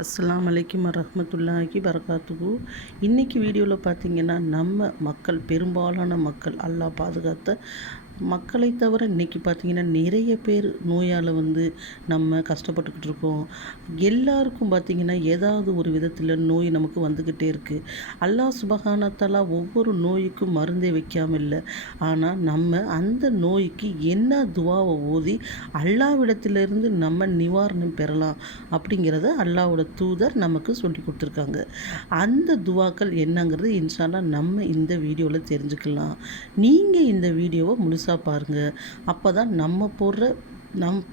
அஸ்ஸலாமு அலைக்கும் வரஹ்மத்துல்லாஹி வரகாத்துஹு. இன்றைக்கி வீடியோவில் பார்த்திங்கன்னா நம்ம மக்கள் பெரும்பாலான மக்கள் அல்லாஹ் பாதுகாத்த மக்களை தவிர இன்றைக்கி பார்த்திங்கன்னா நிறைய பேர் நோயால் நம்ம கஷ்டப்பட்டுக்கிட்டு இருக்கோம். எல்லாருக்கும் பார்த்திங்கன்னா ஏதாவது ஒரு விதத்தில் நோய் நமக்கு வந்துக்கிட்டே இருக்குது. அல்லாஹ் சுபஹான தஆலா ஒவ்வொரு நோய்க்கும் மருந்தே வைக்காமல் இல்லை. ஆனால் நம்ம அந்த நோய்க்கு என்ன துவாவை ஓதி அல்லாஹ்விடத்திலிருந்து நம்ம நிவாரணம் பெறலாம் அப்படிங்கிறத அல்லாஹ்வோட தூதர் நமக்கு சொல்லி கொடுத்துருக்காங்க. அந்த துவாக்கள் என்னங்கிறது இன்ஷா அல்லாஹ் நம்ம இந்த வீடியோவில் தெரிஞ்சுக்கலாம். நீங்கள் இந்த வீடியோவை முழுசாக பாருங்கள். அப்போ தான் நம்ம போடுற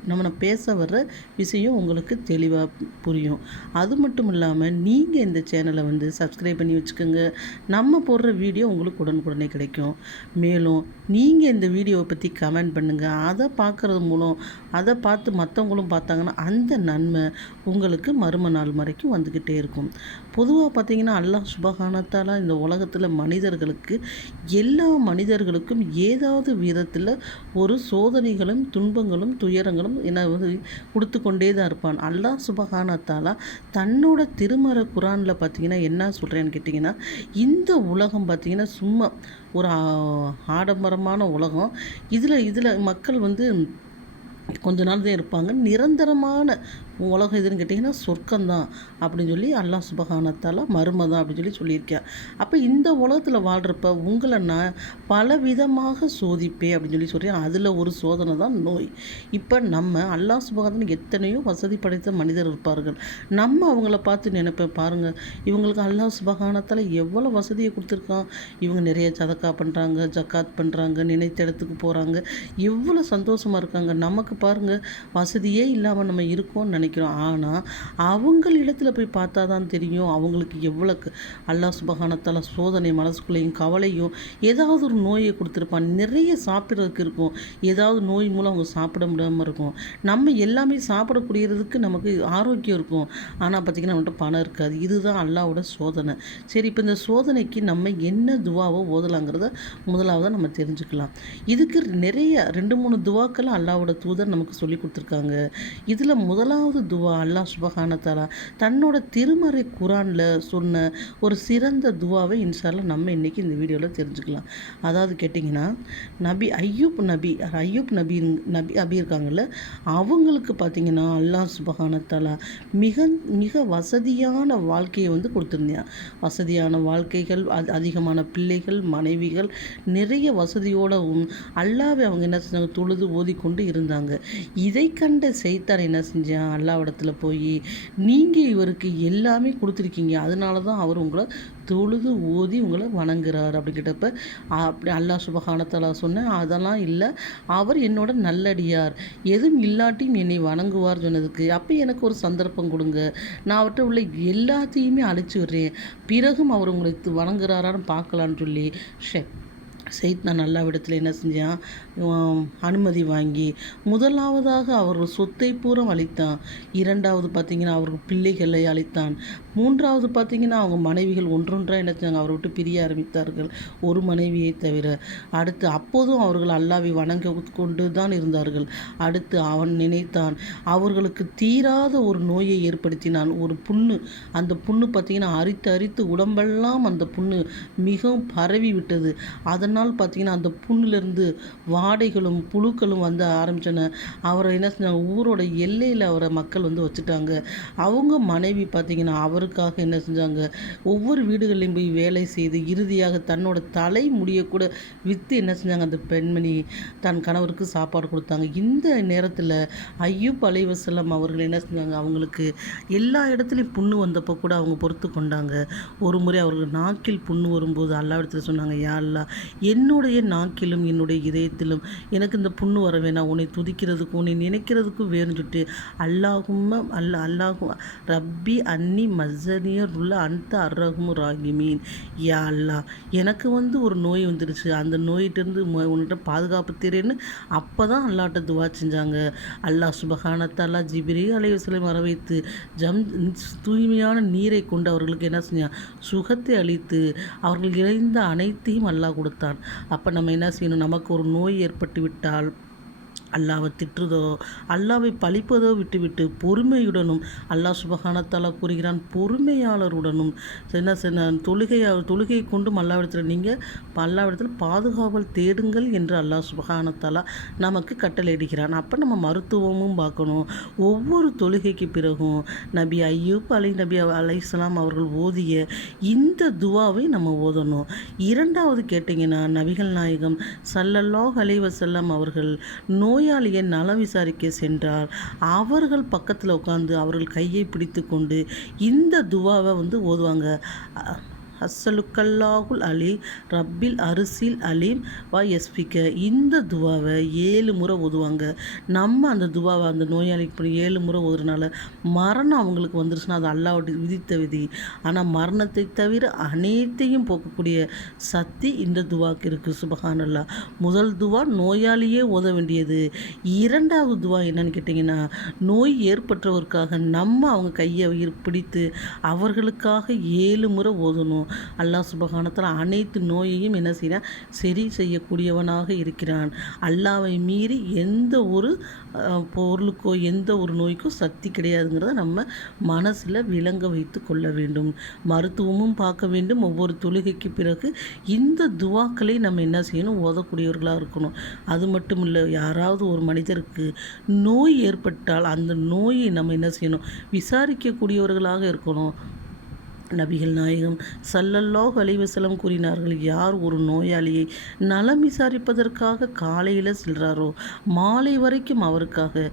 நம்ம பேச வர்ற விஷயம் உங்களுக்கு தெளிவாக புரியும். அது மட்டும் இல்லாமல் நீங்கள் இந்த சேனலை சப்ஸ்கிரைப் பண்ணி வச்சுக்கோங்க. நம்ம போடுற வீடியோ உங்களுக்கு உடனுக்குடனே கிடைக்கும். மேலும் நீங்கள் இந்த வீடியோவை பற்றி கமெண்ட் பண்ணுங்கள். அதை பார்க்குறது மூலம் அதை பார்த்து மற்றவங்களும் பார்த்தாங்கன்னா அந்த நன்மை உங்களுக்கு மறும நாள் வரைக்கும் வந்துக்கிட்டே இருக்கும். பொதுவாக பார்த்திங்கன்னா அல்லாஹ் சுபஹான தஆலா இந்த உலகத்தில் மனிதர்களுக்கு எல்லா மனிதர்களுக்கும் ஏதாவது விதத்தில் ஒரு சோதனைகளும் துன்பங்களும் துயரங்களும் கொடுத்து கொண்டே தான் இருப்பான். அல்லாஹ் சுபஹான தஆலா தன்னோட திருமறை குரானில் பார்த்திங்கன்னா என்ன சொல்கிறேன்னு கேட்டிங்கன்னா, இந்த உலகம் பார்த்திங்கன்னா சும்மா ஒரு ஆடம்பரமான உலகம். இதில் மக்கள் கொஞ்ச நாள் தான் இருப்பாங்க. நிரந்தரமான உலகம் எதுன்னு கேட்டிங்கன்னா சொர்க்கம்தான் அப்படின்னு சொல்லி அல்லாஹ் சுபஹான தஆலா மறுமைதான் அப்படின்னு சொல்லியிருக்கேன். அப்போ இந்த உலகத்தில் வாழ்கிறப்ப உங்களை நான் பலவிதமாக சோதிப்பேன் அப்படின்னு சொல்கிறேன். அதில் ஒரு சோதனை தான் நோய். இப்போ நம்ம அல்லாஹ் சுபஹான எத்தனையோ வசதி படைத்த மனிதர் இருப்பார்கள். நம்ம அவங்கள பார்த்து நினைப்பேன், பாருங்கள் இவங்களுக்கு அல்லாஹ் சுபஹான தஆலா எவ்வளோ வசதியை கொடுத்துருக்கான். இவங்க நிறைய சதக்கா பண்ணுறாங்க, ஜக்காத் பண்ணுறாங்க, நினைத்த இடத்துக்கு போகிறாங்க, எவ்வளோ சந்தோஷமாக இருக்காங்க. நமக்கு பாருங்கள் வசதியே இல்லாமல் நம்ம இருக்கோம்னு நினைக்கிறோம். ஆனால் அவங்களிடத்தில் போய் பார்த்தா தான் தெரியும் அவங்களுக்கு எவ்வளோ அல்லாஹ் சுபஹான தஆலா சோதனை மனசுக்குள்ளேயும் கவலையும் ஏதாவது ஒரு நோயை கொடுத்துருப்பான். நிறைய சாப்பிட்றதுக்கு இருக்கும், ஏதாவது நோய் மூலம் அவங்க சாப்பிட முடியாமல் இருக்கும். நம்ம எல்லாமே சாப்பிடக்கூடியதுக்கு நமக்கு ஆரோக்கியம் இருக்கும். ஆனால் பார்த்திங்கன்னா நம்மகிட்ட பணம் இருக்காது. இதுதான் அல்லாஹ்வோட சோதனை. சரி, இப்போ இந்த சோதனைக்கு நம்ம என்ன துவாவோ ஓதலாங்கிறத முதலாவதாக நம்ம தெரிஞ்சுக்கலாம். இதுக்கு நிறைய 2-3 துவாக்கள் அல்லாஹ்வோட தூதர் நமக்கு சொல்லி கொடுத்துருக்காங்க. இதில் முதலாவது துவா அல்லாஹ் சுபஹான தஆலா தன்னோட திருமறை குரானில் சொன்ன ஒரு சிறந்த துவாவை இன்ஷா அல்லாஹ் நம்ம இன்றைக்கி இந்த வீடியோவில் தெரிஞ்சுக்கலாம். அதாவது கேட்டிங்கன்னா, ஐயூப் நபி இருக்காங்கல்ல, அவங்களுக்கு பார்த்திங்கன்னா அல்லாஹ் சுபஹான தஆலா மிக மிக வசதியான வாழ்க்கையை கொடுத்துருந்தான். வசதியான வாழ்க்கைகள், அதிகமான பிள்ளைகள், மனைவிகள், நிறைய வசதியோடவும் அல்லாஹ்வை அவங்க என்ன செஞ்சாங்க, தொழுது ஓதிக்கொண்டு இருந்தாங்க. இதை கண்ட சைத்தான் என்ன செஞ்சான், அல்லாஹ்விடத்தில் போய் நீங்கள் இவருக்கு எல்லாமே கொடுத்துருக்கீங்க, அதனால தான் அவர் உங்களை தொழுது ஓதி உங்களை வணங்குறார் அப்படி கிட்டப்ப அப்படி அல்லாஹ் சுபஹான தஆலா சொன்னேன், அதெல்லாம் இல்லை, அவர் என்னோட நல்லடியார், எதுவும் இல்லாட்டியும் என்னை வணங்குவார் சொன்னதுக்கு அப்போ எனக்கு ஒரு சந்தர்ப்பம் கொடுங்க, நான் அவர்கிட்ட உள்ள எல்லாத்தையுமே அழிச்சு விடுறேன், பிறகும் அவர் உங்களை வணங்குறாரான்னு பார்க்கலான்னு சொல்லி சைத்தான் அல்லாஹ்விடத்தில் என்ன செஞ்சான், அனுமதி வாங்கி முதலாவதாக அவர் சொத்தை பூரம் அளித்தான். இரண்டாவது பார்த்திங்கன்னா அவருக்கு பிள்ளைகளை அளித்தான். மூன்றாவது பார்த்திங்கன்னா அவங்க மனைவிகள் ஒன்றொன்றாக என்ன செஞ்சாங்க, அவரை விட்டு பிரிய ஆரம்பித்தார்கள், ஒரு மனைவியை தவிர. அடுத்து அப்போதும் அவர்கள் அல்லாஹ்வை வணங்க கொண்டு தான் இருந்தார்கள். அடுத்து அவன் நினைத்தான், அவர்களுக்கு தீராத ஒரு நோயை ஏற்படுத்தினான், ஒரு புண்ணு. அந்த புண்ணு பார்த்திங்கன்னா அரித்து அரித்து உடம்பெல்லாம் அந்த புண்ணு மிகவும் பரவி விட்டது. அதனால் பார்த்திங்கன்னா அந்த புண்ணிலிருந்து வாடைகளும் புழுக்களும் ஆரம்பிச்சன. அவரை என்ன செஞ்சாங்க, ஊரோட எல்லையில் அவரை மக்கள் வச்சுட்டாங்க. அவங்க மனைவி பார்த்திங்கன்னா அவருக்காக என்ன செஞ்சாங்க, ஒவ்வொரு வீடுகளையும் போய் வேலை செய்து இறுதியாக தன்னோட தலை முடியக்கூட விற்று என்ன செஞ்சாங்க, அந்த பெண்மணி தன் கணவருக்கு சாப்பாடு கொடுத்தாங்க. இந்த நேரத்தில் ஐயூப் அலைஹிஸ்ஸலாம் அவர்கள் என்ன செஞ்சாங்க, அவங்களுக்கு எல்லா இடத்துலையும் புண்ணு வந்தப்போ கூட அவங்க பொறுத்து கொண்டாங்க. ஒரு முறை அவர்கள் நாக்கில் புண்ணு வரும்போது அல்லாஹ்விடத்தில் சொன்னாங்க, யா அல்லாஹ், என்னுடைய நாக்கிலும் என்னுடைய இதயத்திலும் எனக்கு இந்த புண்ணு வர வேணாம், உன்னை துதிக்கிறதுக்கும் உன்னை நினைக்கிறதுக்கும் வேணும்னு சொல்லிட்டு அல்லாஹும் ரப்பி அன்னி மஸ்ஸனியர் உள்ள அந்த அர்ரஹ்மு ராஹிமீன், யா அல்லாஹ், எனக்கு ஒரு நோய் வந்துருச்சு, அந்த நோயிட்டிருந்து உன்கிட்ட பாதுகாப்பு தெரியுன்னு அப்போ தான் அல்லாஹ்ட்ட துவா செஞ்சாங்க. அல்லாஹ் சுபஹான தஆலா ஜிப்ரீல் அலைஹிஸ்ஸலாம் வர வைத்து தூய்மையான நீரை கொண்டு அவர்களுக்கு என்ன செஞ்சான், சுகத்தை அளித்து அவர்கள் இழந்த அனைத்தையும் அல்லாஹ் கொடுத்தான். அப்போ நம்ம என்ன செய்யணும், நமக்கு ஒரு நோய் ஏற்பட்டு விட்டால் அல்லாவை திட்டுறதோ அல்லாவை பழிப்பதோ விட்டுவிட்டு பொறுமையுடனும் அல்லாஹ் சுப்ஹானஹு வ தஆலா கூறுகிறான், பொறுமையாளருடனும் என்ன தொழுகையை கொண்டும் அல்லாவிடத்தில் நீங்கள் அல்லாவிடத்தில் பாதுகாவல் தேடுங்கள் என்று அல்லாஹ் சுப்ஹானஹு வ தஆலா நமக்கு கட்டளையிடுகிறான். அப்போ நம்ம மருத்துவமும் பார்க்கணும். ஒவ்வொரு தொழுகைக்கு பிறகும் நபி அய்யூப் நபி அலைஹிஸ்ஸலாம் அவர்கள் ஓதிய இந்த துவாவை நம்ம ஓதணும். இரண்டாவது கேட்டிங்கன்னா, நபிகள் நாயகம் ஸல்லல்லாஹு அலைஹி வஸல்லம் அவர்கள் நோயாளியை நலம் விசாரிக்க சென்றார். அவர்கள் பக்கத்தில் உட்காந்து அவர்கள் கையை பிடித்து கொண்டு இந்த துவாவை ஓதுவாங்க. அஸ்ஸலுக்கல்லாஹுல் அலி ரப்பில் அரிசில் அலீம் வா எஸ்பிக்க. இந்த துவாவை 7 முறை ஓதுவாங்க. நம்ம அந்த துவாவை அந்த நோயாளிக்கு இப்படி 7 முறை ஓதுறதுனால மரணம் அவங்களுக்கு வந்துருச்சுன்னா அது அல்லாஹ்வுடைய விதித்த விதி. ஆனால் மரணத்தை தவிர அனைத்தையும் போக்கக்கூடிய சக்தி இந்த துவாக்கு இருக்குது. சுப்ஹானல்லாஹ். முதல் துவா நோயாளியே ஓத வேண்டியது. இரண்டாவது துவா என்னன்னு கேட்டிங்கன்னா, நோய் ஏற்பட்டவருக்காக நம்ம அவங்க கையை பிடித்து அவர்களுக்காக 7 முறை ஓதணும். அல்லாஹ் சுப்ஹானஹு வ தஆலா அனைத்து நோயையும் என்ன செய்யறான், சரி செய்யக்கூடியவனாக இருக்கிறான். அல்லாவை மீறி எந்த ஒரு பொருளுக்கோ எந்த ஒரு நோய்க்கோ சக்தி கிடையாதுங்கிறத நம்ம மனசில் விளங்க வைத்து கொள்ள வேண்டும். மருத்துவமும் பார்க்க வேண்டும். ஒவ்வொரு தொழுகைக்கு பிறகு இந்த துவாக்களை நம்ம என்ன செய்யணும், ஓதக்கூடியவர்களாக இருக்கணும். அது மட்டும் இல்லை, யாராவது ஒரு மனிதருக்கு நோய் ஏற்பட்டால் அந்த நோயை நம்ம என்ன செய்யணும், விசாரிக்கக்கூடியவர்களாக இருக்கணும். நபிகள் நாயகம் ஸல்லல்லாஹு அலைஹி வஸல்லம் கூறினார்கள், யார் ஒரு நோயாளியை நலம் விசாரிப்பதற்காக காலையில் செல்கிறாரோ மாலை வரைக்கும் அவருக்காக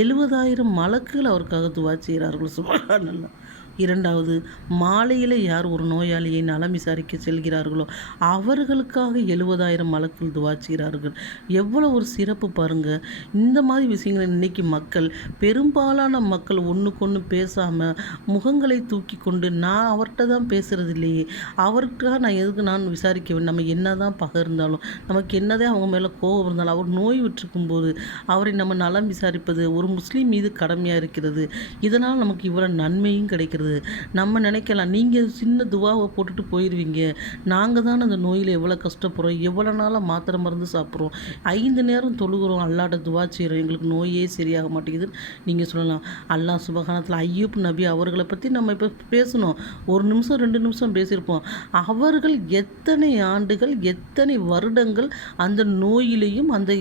70,000 மலக்குகள் அவருக்காக துவா செய்கிறார்கள். சுப்ஹானல்லாஹ். இரண்டாவது, மாலையில் யார் ஒரு நோயாளியை நலம் விசாரிக்க செல்கிறார்களோ அவர்களுக்காக 70,000 மலக்குகள் துவா செய்கிறார்கள். எவ்வளோ ஒரு சிறப்பு பாருங்கள். இந்த மாதிரி விஷயங்கள் இன்றைக்கி பெரும்பாலான மக்கள் ஒன்றுக்கொன்று பேசாமல் முகங்களை தூக்கி கொண்டு நான் அவர்கிட்ட தான் பேசுகிறது இல்லையே, அவருக்காக நான் விசாரிக்க வேண்டும். நம்ம என்ன தான் பகை இருந்தாலும் நமக்கு என்னதான் அவங்க மேலே கோபம் இருந்தாலும் அவர் நோய் விட்டுருக்கும்போது அவரை நம்ம நலம் விசாரிப்பது ஒரு முஸ்லீம் மீது கடமையாக இருக்கிறது. இதனால் நமக்கு இவ்வளோ நன்மையும் கிடைக்கிறது. நம்ம நினைக்கலாம், நீங்கள் சின்ன துவாவை போட்டுட்டு போயிடுவீங்க, நாங்கள் தான் அந்த நோயில் எவ்வளோ கஷ்டப்படுறோம், எவ்வளோ நாளாக மாத்திரை மருந்து சாப்பிட்றோம், 5 நேரம் தொழுகிறோம், அல்லாட்ட துவா செய்கிறோம், எங்களுக்கு நோயே சரியாக மாட்டேங்குதுன்னு நீங்கள் சொல்லலாம். அல்லாஹ் சுப்ஹானஹு வ தஆலா அய்யூப் நபி அவர்களை பற்றி நம்ம இப்போ பேசணும். 1 நிமிஷம் 2 நிமிஷம் பேசியிருப்போம். அவர்கள் எத்தனை ஆண்டுகள் எத்தனை வருடங்கள் அந்த நோயிலையும் அந்த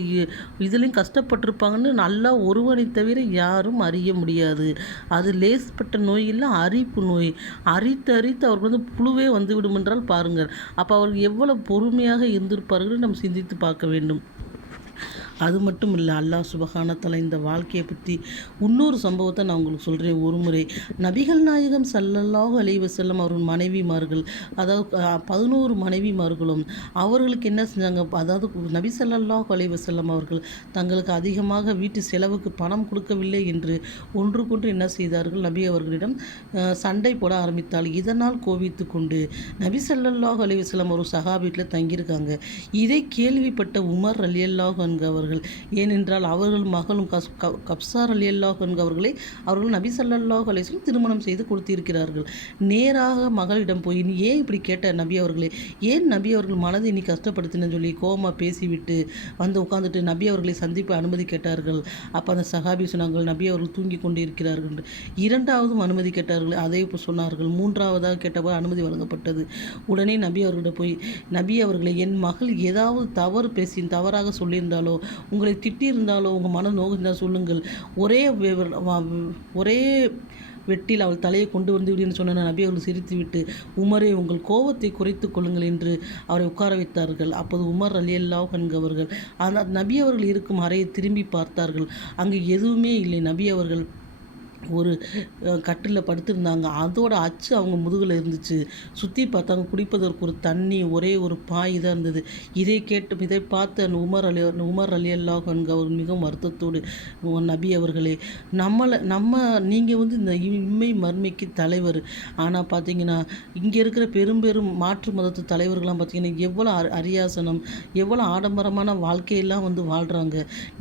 இதுலேயும் கஷ்டப்பட்டிருப்பாங்கன்னு நல்லா ஒருவனை தவிர யாரும் அறிய முடியாது. அது லேஸ்பட்ட நோய் இல்லை, அரிப்பு நோய். அரித்து அவர்கள் புழுவே வந்துவிடும் என்றால் பாருங்கள். அப்போ அவர்கள் எவ்வளவு பொறுமையாக இருந்திருப்பார்கள் நம்ம சிந்தித்து பார்க்க வேண்டும். அது மட்டும் இல்லை, அல்லாஹ் சுப்ஹானஹு வ தஆலா இந்த வாழ்க்கையை பற்றி இன்னொரு சம்பவத்தை நான் உங்களுக்கு சொல்கிறேன். ஒரு முறை நபிகள் நாயகம் ஸல்லல்லாஹு அலைஹி வஸல்லம் அவர்கள் மனைவிமார்கள், அதாவது 11 மனைவிமார்களும் அவர்களுக்கு என்ன செஞ்சாங்க, அதாவது நபி ஸல்லல்லாஹு அலைஹி வஸல்லம் அவர்கள் தங்களுக்கு அதிகமாக வீட்டு செலவுக்கு பணம் கொடுக்கவில்லை என்று ஒன்றுக்கொன்று என்ன செய்தார்கள், நபி அவர்களிடம் சண்டை போட ஆரம்பித்தால். இதனால் கோபித்து கொண்டு நபி ஸல்லல்லாஹு அலைஹி வஸல்லம் ஒரு சஹாபியில் தங்கியிருக்காங்க. இதை கேள்விப்பட்ட உமர் ரலியல்லாஹு அன்ஹு அவர்கள், ஏனென்றால் அவர்கள் மகளும் கப்ஸா ரலியல்லாஹு அன்ஹு அவர்கள் நபி ஸல்லல்லாஹு அலைஹி வஸல்லம் திருமணம் செய்து கொடுத்திருக்கிறார்கள். நேராக மகளிடம் போய், நீ ஏன் இப்படி கேட்ட நபி அவர்களே, ஏன் நபி அவர்கள் மனதை நீ கஷ்டப்படுத்தினு சொல்லி கோமா பேசிவிட்டு உட்காந்துட்டு நபி அவர்களை சந்திப்பு அனுமதி கேட்டார்கள். அப்போ அந்த சஹாபி சொன்னார்கள், நபி அவர்கள் தூங்கி கொண்டு இருக்கிறார்கள். இரண்டாவதும் அனுமதி கேட்டார்கள், அதை சொன்னார்கள். மூன்றாவதாக கேட்டபோது அனுமதி வழங்கப்பட்டது. உடனே நபி அவர்கிட்ட போய், நபி அவர்களை, என் மகள் ஏதாவது தவறாக சொல்லியிருந்தாலோ உங்களை திட்டியிருந்தாலோ உங்கள் மனம் நோகிருந்தால் சொல்லுங்கள், ஒரே வெட்டில் அவள் தலையை கொண்டு வந்து விடுன்னு சொன்ன நபி அவர்கள் சிரித்துவிட்டு, உமரே உங்கள் கோபத்தை குறைத்து கொள்ளுங்கள் என்று அவரை உட்கார வைத்தார்கள். அப்போது உமர் ரலியல்லாஹு அன்ஹு அவர்கள் அந்த நபி அவர்கள் இருக்கும் அறையை திரும்பி பார்த்தார்கள். அங்கு எதுவுமே இல்லை. நபி அவர்கள் ஒரு கட்டில் படுத்திருந்தாங்க. அதோட அச்சு அவங்க முதுகில் இருந்துச்சு. சுற்றி பார்த்தாங்க, குடிப்பதற்கு ஒரு தண்ணி, ஒரே ஒரு பாய் தான் இருந்தது. இதை பார்த்த உமர் ரலியல்லாஹு அன்ஹு அவர் மிகவும் வருத்தத்தோடு, நபி அவர்களே, நீங்கள் இந்த இம்மை மர்மைக்கு தலைவர். ஆனால் பார்த்தீங்கன்னா இங்கே இருக்கிற பெரும் மாற்று மதத்து தலைவர்கள்லாம் பார்த்தீங்கன்னா எவ்வளோ அரியாசனம், எவ்வளோ ஆடம்பரமான வாழ்க்கையெல்லாம் வாழ்கிறாங்க.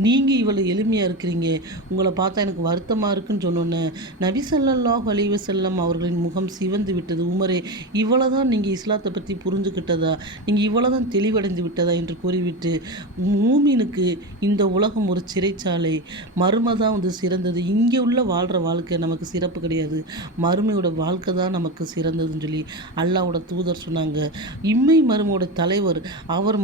நீங்கள் இவ்வளோ எளிமையாக இருக்கிறீங்க, உங்களை பார்த்தா எனக்கு வருத்தமாக இருக்குன்னு சொன்னோன்னே சொன்னோன்னே நபி ஸல்லல்லாஹு அலைஹி வஸல்லம் அவர்களின் முகம் சிவந்து விட்டது. உமரே, இவ்வளவுதான் நீங்கள் இஸ்லாத்தை பற்றி புரிஞ்சுக்கிட்டதா, நீங்கள் இவ்வளவுதான் தெளிவடைந்து விட்டதா என்று கூறிவிட்டு, மூமினுக்கு இந்த உலகம் ஒரு சிறைச்சாலை, மறுமை தான் வந்து சிறந்தது, இங்கே உள்ள வாழ்கிற வாழ்க்கை நமக்கு சிறப்பு கிடையாது, மறுமையோட வாழ்க்கை தான் நமக்கு சிறந்ததுன்னு சொல்லி அல்லாஹ்வோட தூதர் சொன்னாங்க. இம்மை மறுமையோட தலைவர் அவர்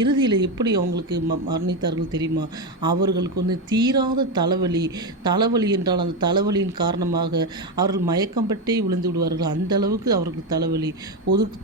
இறுதியில் எப்படி அவங்களுக்கு மரணித்தார்கள் தெரியுமா? அவர்களுக்கு வந்து தீராத தலைவலி என்றால் அந்த தலைவலியின் காரணமாக அவர்கள் மயக்கம் பட்டே விழுந்து விடுவார்கள். அந்த அளவுக்கு அவர்களுக்கு தலைவலி,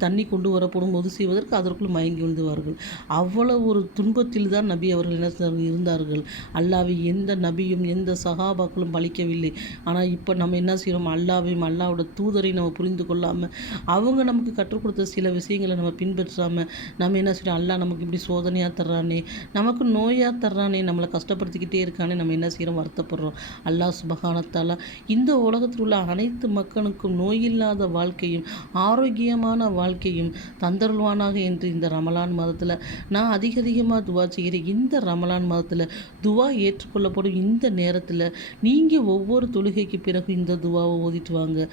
தண்ணி கொண்டு வரப்படும் ஒது செய்வதற்கு அதற்குள் மயங்கி விழுந்துவார்கள். அவ்வளவு ஒரு துன்பத்தில் தான் நபி அவர்கள் என்ன இருந்தார்கள். அல்லாஹ்வை எந்த நபியும் எந்த சஹாபாக்களும் பழிக்கவில்லை. ஆனால் இப்போ நம்ம என்ன செய்கிறோம்? அல்லாஹ்வையும் அல்லாஹ்வோட தூதரையும் நம்ம புரிந்து கொள்ளாமல், அவங்க நமக்கு கற்றுக் கொடுத்த சில விஷயங்களை நம்ம பின்பற்றாமல் நம்ம என்ன செய்கிறோம்? அல்லாஹ் நமக்கு இப்படி சோதனையாக தர்றானே, நமக்கு நோயாக தர்றானே, நம்மளை கஷ்டப்படுத்திக்கிட்டே இருக்கானே, நம்ம என்ன செய்கிறோம்? வருத்தப்படுறோம். அல்லாஹ் சுப்ஹானஹு வ தஆலா இந்த உலகத்தில் உள்ள அனைத்து மக்களுக்கும் நோயில்லாத வாழ்க்கையும் ஆரோக்கியமான வாழ்க்கையும் தந்தருள்வானாக என்று இந்த ரமலான் மாதத்தில் நான் அதிகமாக துவா செய்கிறேன். இந்த ரமலான் மாதத்தில் துவா ஏற்றுக்கொள்ளப்படும் இந்த நேரத்தில் நீங்கள் ஒவ்வொரு தொழுகைக்கு பிறகு இந்த துவாவை ஓதிட்டு வாங்க.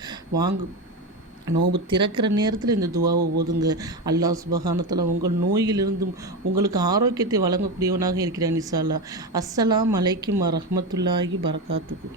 நோன்பு திறக்கிற நேரத்தில் இந்த துவாவை ஓதுங்க. அல்லாஹ் சுப்ஹானஹு வ தஆலா உங்கள் நோயிலிருந்தும் உங்களுக்கு ஆரோக்கியத்தை வழங்கக்கூடியவனாக இருக்கிறான். இன்ஷா அல்லாஹ். அஸ்ஸலாமு அலைக்கும் வரஹ்மத்துல்லாஹி பரகாத்துஹு.